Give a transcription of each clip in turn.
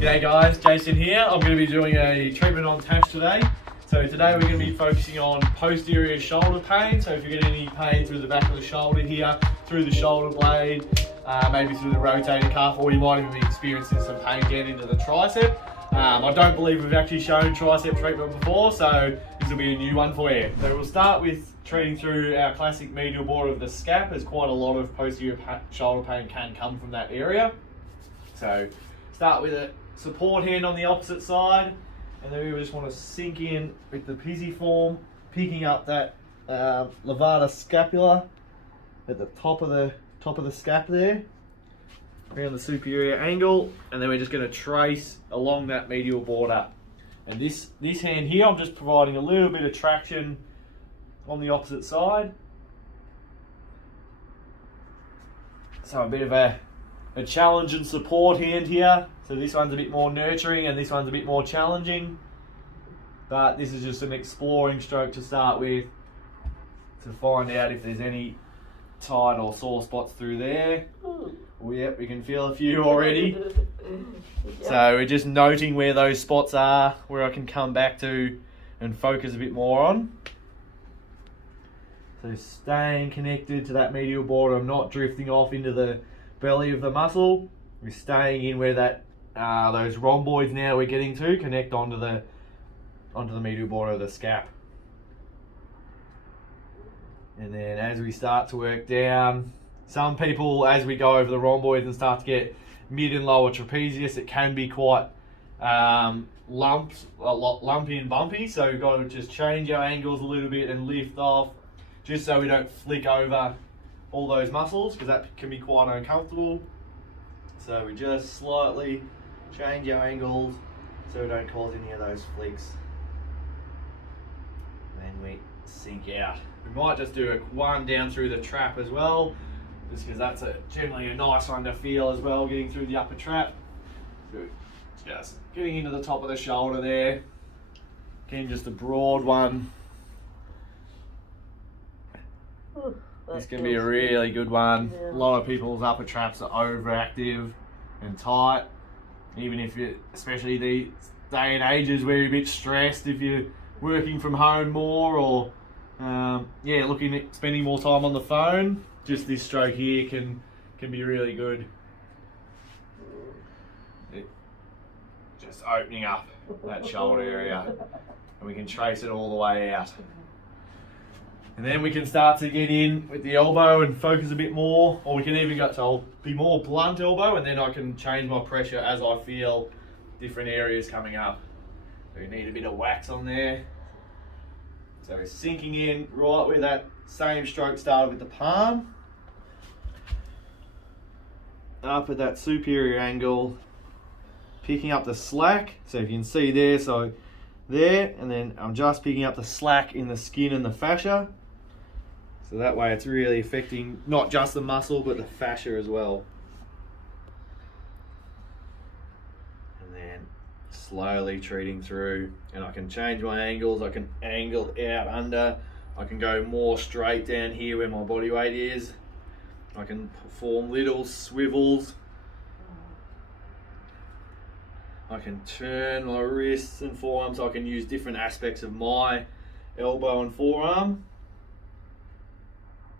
G'day guys, Jason here. I'm going to be doing a treatment on Tash today. So today we're going to be focusing on posterior shoulder pain. So if you get any pain through the back of the shoulder here, through the shoulder blade, maybe through the rotator cuff, or you might even be experiencing some pain down into the tricep. I don't believe we've actually shown tricep treatment before, so this will be a new one for you. So we'll start with treating through our classic medial border of the scap, as quite a lot of posterior shoulder pain can come from that area. So start with a support hand on the opposite side, and then we just want to sink in with the pisiform, picking up that levator scapula at the top of the scap there, around the superior angle, and then we're just going to trace along that medial border. And this hand here, I'm just providing a little bit of traction on the opposite side, so a bit of a challenge and support hand here. So this one's a bit more nurturing and this one's a bit more challenging, but this is just an exploring stroke to start with, to find out if there's any tight or sore spots through there. Oh, yep, we can feel a few already. So we're just noting where those spots are, where I can come back to and focus a bit more on. So staying connected to that medial border, I'm not drifting off into the belly of the muscle. We're staying in where that those rhomboids now we're getting to connect onto the medial border of the scap. And then as we start to work down, some people, as we go over the rhomboids and start to get mid and lower trapezius, it can be quite lumpy and bumpy. So we've got to just change our angles a little bit and lift off, just so we don't flick over all those muscles, because that can be quite uncomfortable. So we just slightly change our angles so we don't cause any of those flicks. Then we sink out. We might just do one down through the trap as well, just because that's generally a nice one to feel as well, getting through the upper trap. So just getting into the top of the shoulder there. Again, just a broad one. This can be a really good one. Yeah. A lot of people's upper traps are overactive and tight. Even if you, especially these day and ages where you're a bit stressed, if you're working from home more, or looking at spending more time on the phone, just this stroke here can be really good. Just opening up that shoulder area, and we can trace it all the way out. And then we can start to get in with the elbow and focus a bit more, or we can even go to be more blunt elbow, and then I can change my pressure as I feel different areas coming up. So we need a bit of wax on there. So we're sinking in right where that same stroke started with the palm. Up at that superior angle, picking up the slack. So if you can see there, so there, and then I'm just picking up the slack in the skin and the fascia. So that way it's really affecting not just the muscle, but the fascia as well. And then slowly treating through, and I can change my angles. I can angle out under. I can go more straight down here where my body weight is. I can perform little swivels. I can turn my wrists and forearms, so I can use different aspects of my elbow and forearm.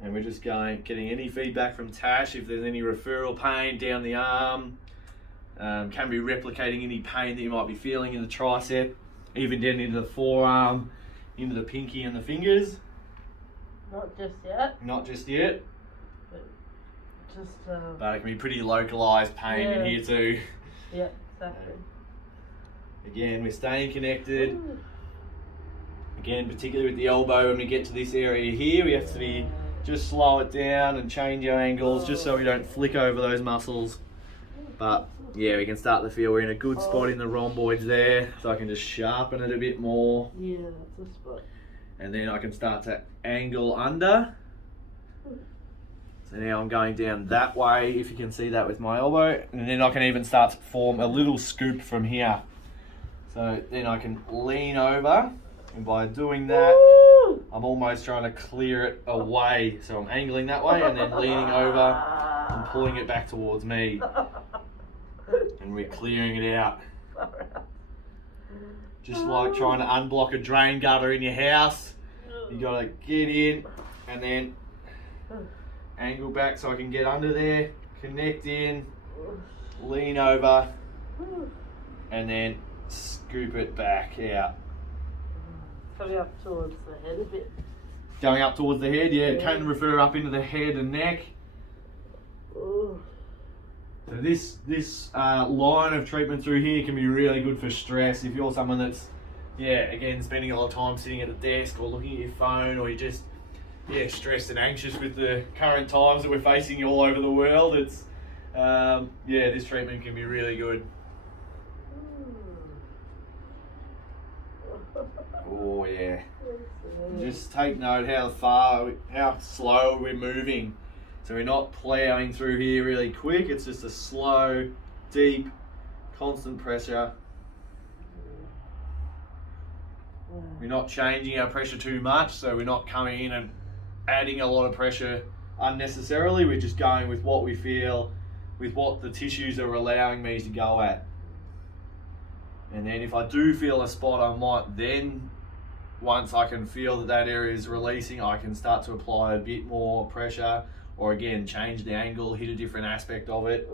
And we're just getting any feedback from Tash if there's any referral pain down the arm. Can be replicating any pain that you might be feeling in the tricep, even down into the forearm, into the pinky and the fingers. Not just yet. Not just yet. But it can be pretty localized pain in here too. Yeah, exactly. Again, we're staying connected. Ooh. Again, particularly with the elbow, when we get to this area here, we have to be just slow it down and change our angles, just so we don't flick over those muscles. But yeah, we can start to feel we're in a good spot in the rhomboids there, so I can just sharpen it a bit more. Yeah, that's a spot. And then I can start to angle under. So now I'm going down that way, if you can see that with my elbow. And then I can even start to form a little scoop from here. So then I can lean over, and by doing that, I'm almost trying to clear it away. So I'm angling that way and then leaning over and pulling it back towards me. And we're clearing it out. Just like trying to unblock a drain gutter in your house. You gotta get in and then angle back so I can get under there, connect in, lean over, and then scoop it back out. Coming up towards the head a bit. Going up towards the head, yeah, it can refer up into the head and neck. Ooh. So this line of treatment through here can be really good for stress. If you're someone that's, yeah, again, spending a lot of time sitting at a desk or looking at your phone, or you're just, yeah, stressed and anxious with the current times that we're facing all over the world, it's, yeah, this treatment can be really good. Oh yeah. Just take note how slow we're moving. So we're not ploughing through here really quick. It's just a slow, deep, constant pressure. We're not changing our pressure too much, so we're not coming in and adding a lot of pressure unnecessarily. We're just going with what we feel, with what the tissues are allowing me to go at. And then if I do feel a spot, I might then, once I can feel that area is releasing, I can start to apply a bit more pressure, or again, change the angle, hit a different aspect of it.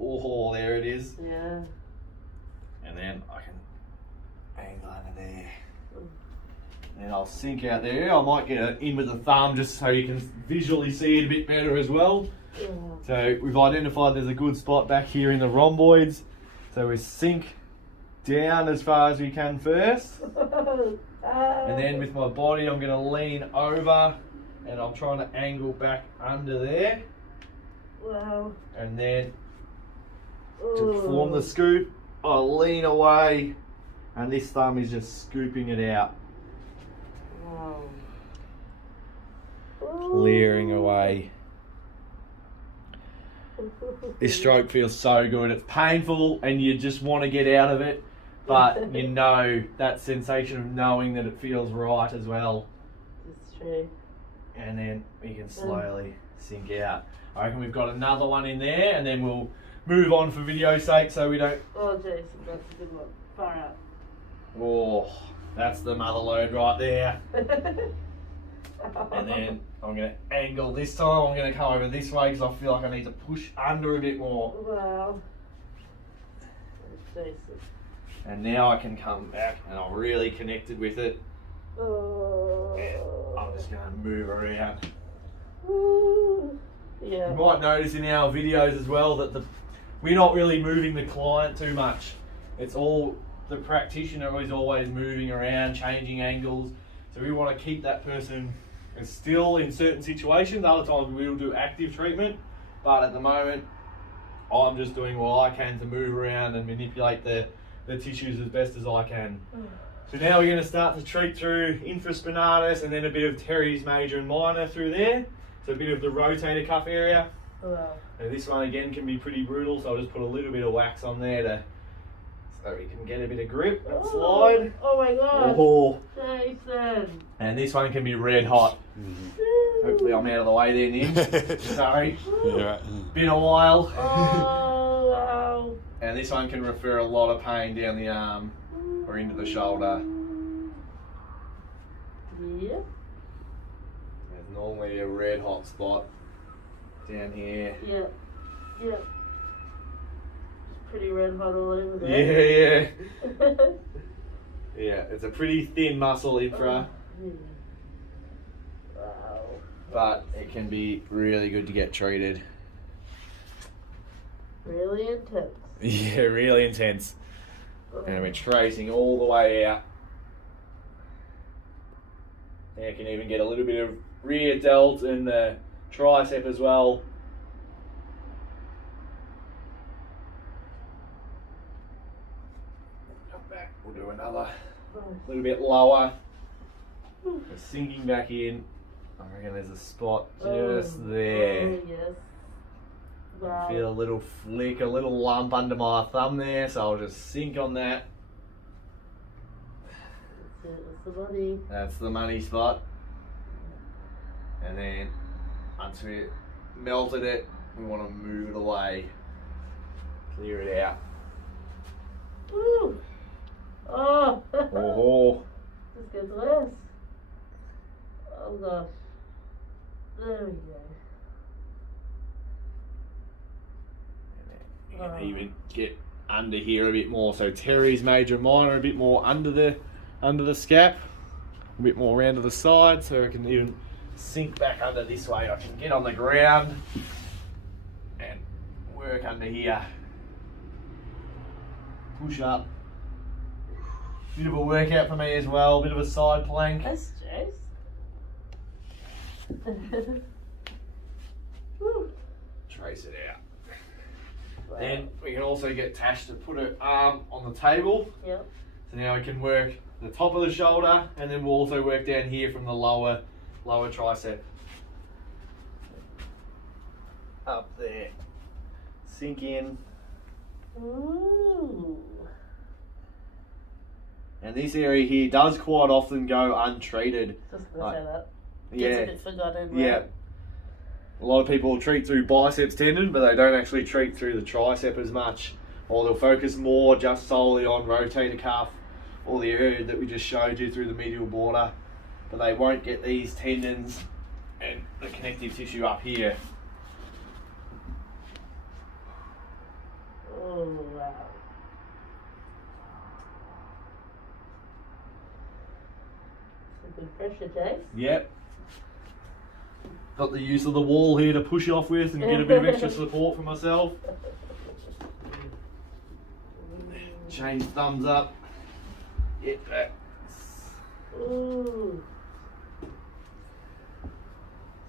Oh, there it is. Yeah. And then I can angle under there. And I'll sink out there. I might get it in with the thumb just so you can visually see it a bit better as well. Yeah. So we've identified there's a good spot back here in the rhomboids. So we sink down as far as we can first. And then with my body, I'm going to lean over and I'm trying to angle back under there. Wow. And then to form the scoop, I lean away and this thumb is just scooping it out. Wow. Clearing away. This stroke feels so good. It's painful and you just want to get out of it, but you know that sensation of knowing that it feels right as well. It's true. And then we can slowly sink out. I reckon we've got another one in there and then we'll move on for video's sake so we don't... Oh, Jason, that's a good one. Far out. Oh, that's the mother load right there. And then I'm going to angle this time. I'm going to come over this way because I feel like I need to push under a bit more. Wow. Jason. And now I can come back and I'm really connected with it. Oh. And I'm just going to move around. Yeah. You might notice in our videos as well that we're not really moving the client too much. It's all the practitioner is always moving around, changing angles. So we want to keep that person still in certain situations. Other times we will do active treatment, but at the moment I'm just doing what I can to move around and manipulate the tissues as best as I can. So now we're going to start to treat through infraspinatus and then a bit of teres major and minor through there. So a bit of the rotator cuff area. Wow. And this one again can be pretty brutal, so I'll just put a little bit of wax on there so we can get a bit of grip and slide. Oh my god. Oh. Jason. And this one can be red hot. Hopefully I'm out of the way there, Nick. Sorry. You're right. Been a while. Oh, wow. And this one can refer a lot of pain down the arm or into the shoulder. Yeah. There's normally a red hot spot down here. Yeah. Yeah. It's pretty red hot all over there. Yeah, yeah. Yeah, it's a pretty thin muscle infra, Wow. but it can be really good to get treated. Really intense. Yeah, really intense. And we're tracing all the way out. Now you can even get a little bit of rear delt and the tricep as well. Come back, we'll do another little bit lower. We're sinking back in. I reckon there's a spot just there. Oh, yes. Wow. I feel a little flick, a little lump under my thumb there, so I'll just sink on that. That's it, that's the body. That's the money spot. And then once we melted it, we want to move it away, clear it out. and get under here a bit more. So Terry's major and mine are a bit more under the scap, a bit more around to the side, so I can even sink back under this way. I can get on the ground and work under here. Push up. Bit of a workout for me as well, bit of a side plank. That's Jace. Trace it out. Wow. Then we can also get Tash to put her arm on the table. Yep. So now we can work the top of the shoulder, and then we'll also work down here from the lower tricep. Up there. Sink in. Ooh. And this area here does quite often go untreated. Just gonna say that. Yeah. Gets a bit forgotten. Right? Yeah. A lot of people treat through biceps tendon, but they don't actually treat through the tricep as much. Or they'll focus more just solely on rotator cuff or the area that we just showed you through the medial border. But they won't get these tendons and the connective tissue up here. Oh, wow. Some good pressure, Jace. Yep. Got the use of the wall here to push off with and get a bit of extra support for myself. Change thumbs up. Get back. Ooh.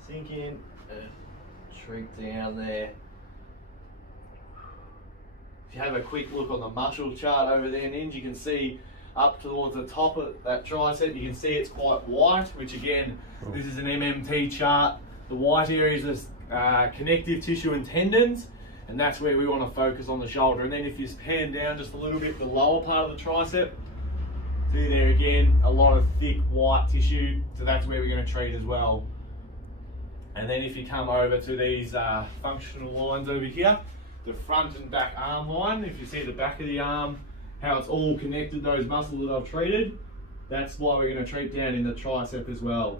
Sink in and shrink down there. If you have a quick look on the muscle chart over there, Ninja, you can see up towards the top of that tricep, you can see it's quite white, which again, this is an MMT chart. The white areas are connective tissue and tendons, and that's where we want to focus on the shoulder. And then if you pan down just a little bit, the lower part of the tricep, see there again, a lot of thick white tissue, so that's where we're going to treat as well. And then if you come over to these functional lines over here, the front and back arm line, if you see the back of the arm, how it's all connected, those muscles that I've treated, that's why we're going to treat down in the tricep as well.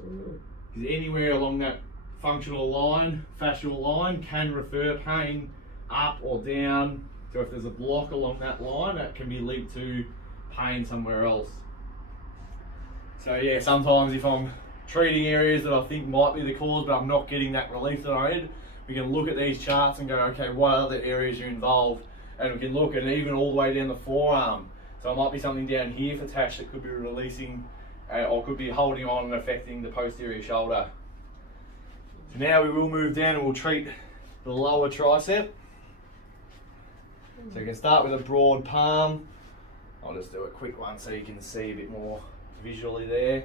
Because anywhere along that functional line, fascial line, can refer pain up or down. So if there's a block along that line, that can be linked to pain somewhere else. So yeah, sometimes if I'm treating areas that I think might be the cause, but I'm not getting that relief that I need, we can look at these charts and go, okay, what other areas are involved? And we can look at even all the way down the forearm. So it might be something down here for Tash that could be releasing or could be holding on and affecting the posterior shoulder. So now we will move down and we'll treat the lower tricep. So you can start with a broad palm. I'll just do a quick one so you can see a bit more visually there.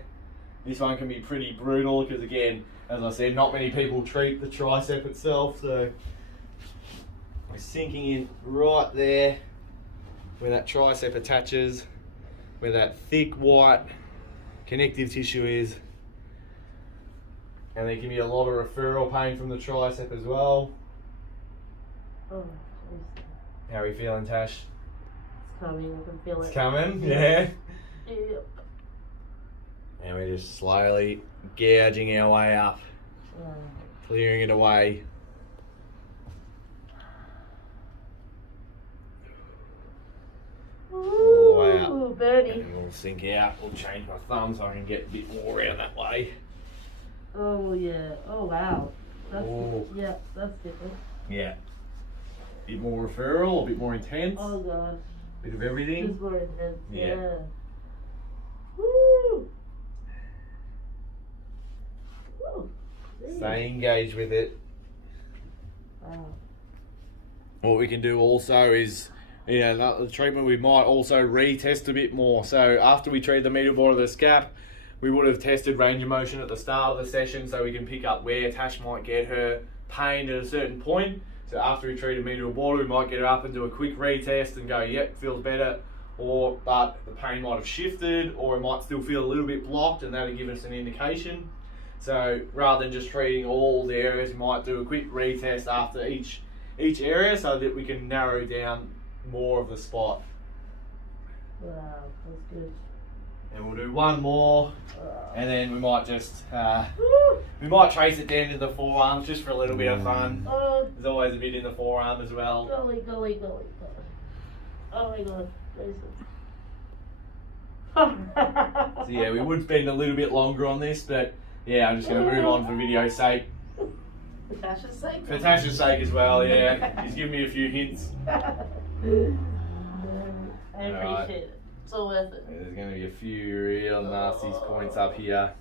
This one can be pretty brutal because again, as I said, not many people treat the tricep itself. So we're sinking in right there where that tricep attaches, where that thick white connective tissue is. And there can be a lot of referral pain from the tricep as well. Oh, geez. How are you feeling, Tash? It's coming, I can feel it. It's coming, yeah. Yep. And we're just slowly gouging our way up, clearing it away. All the way up. Ooh, birdie. And then we'll sink out. We'll change my thumb so I can get a bit more around that way. Oh yeah. Oh wow. That's Ooh. yeah, that's different. Yeah. Bit more referral, a bit more intense. Oh gosh. Bit of everything. Just more intense. Yeah. Yeah. Woo! Woo. Stay engaged with it. Wow. What we can do also is, the treatment we might also retest a bit more. So after we treat the medial border of the scap, we would have tested range of motion at the start of the session so we can pick up where Tash might get her pain at a certain point. So after we treat a medial border, we might get her up and do a quick retest and go, yep, feels better. But the pain might have shifted, or it might still feel a little bit blocked, and that'll give us an indication. So rather than just treating all the areas, we might do a quick retest after each area so that we can narrow down more of the spot. Wow, that's good. And we'll do one more, and then we might just we might trace it down to the forearms just for a little bit of fun. There's always a bit in the forearm as well. Golly. Oh my god, So yeah, we would spend a little bit longer on this, but yeah, I'm just going to move on for video's sake. For Tash's sake? For Tash's sake as well, yeah. He's given me a few hints. I appreciate it. It's all worth it. There's going to be a few real nasty points up here.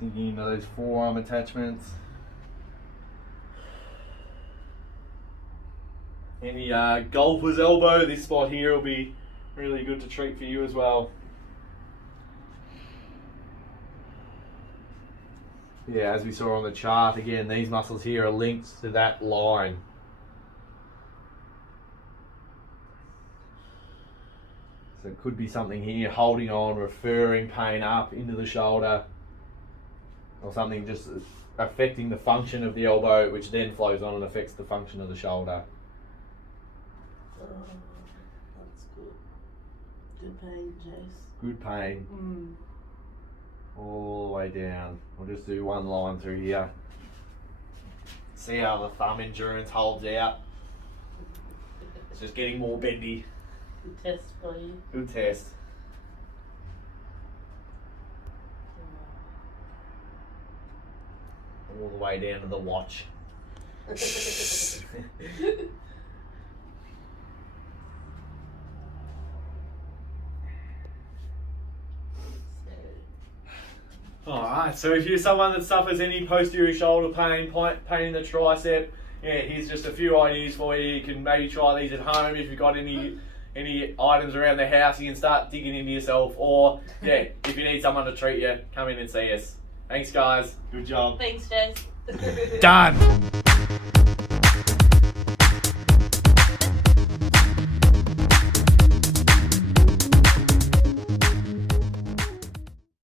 Thinking of those forearm attachments. Any golfer's elbow, this spot here will be really good to treat for you as well. Yeah, as we saw on the chart, again, these muscles here are linked to that line. So it could be something here holding on, referring pain up into the shoulder, or something just affecting the function of the elbow, which then flows on and affects the function of the shoulder. That's good. Good pain, Jace. Good pain. All the way down. We'll just do one line through here. See how the thumb endurance holds out. It's just getting more bendy. Good test for you. Good test. All the way down to the watch. Alright, so if you're someone that suffers any posterior shoulder pain, pain in the tricep, yeah, here's just a few ideas for you. You can maybe try these at home. If you've got any items around the house, you can start digging into yourself. Or, yeah, if you need someone to treat you, come in and see us. Thanks, guys. Good job. Thanks, Jace. Done.